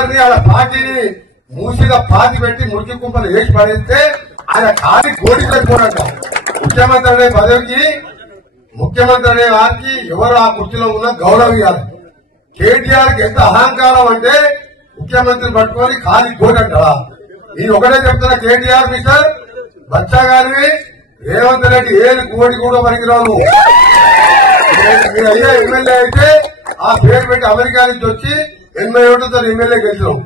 కేటీఆర్ ని ఆ పార్టీని మూసిగా పాతి పెట్టి మురికి కుంపలు వేసి పడేస్తే ఆయన ఖాళీ కోటి పెట్టుకోడంట. ముఖ్యమంత్రి అనే పదవికి ముఖ్యమంత్రి అనే వారికి ఎవరు ఆ కుర్చీలో ఉన్న గౌరవం ఇవ్వాలి. కేటీఆర్ కి ఎంత అహంకారం అంటే ముఖ్యమంత్రి పట్టుకొని ఖాళీ కోటి అంటారా? నేను ఒకటే చెప్తున్నా, కేటీఆర్ మిస్టర్ బచ్చా గారిని రేవంత్ రెడ్డి ఏది కోటి కూడా పనికిరావు. మీరు అయ్యే ఎమ్మెల్యే అయితే ఆ పేరు పెట్టి అమెరికా నుంచి వచ్చి 80 ఓట్లతో ఎమ్మెల్యే గెలిచాం.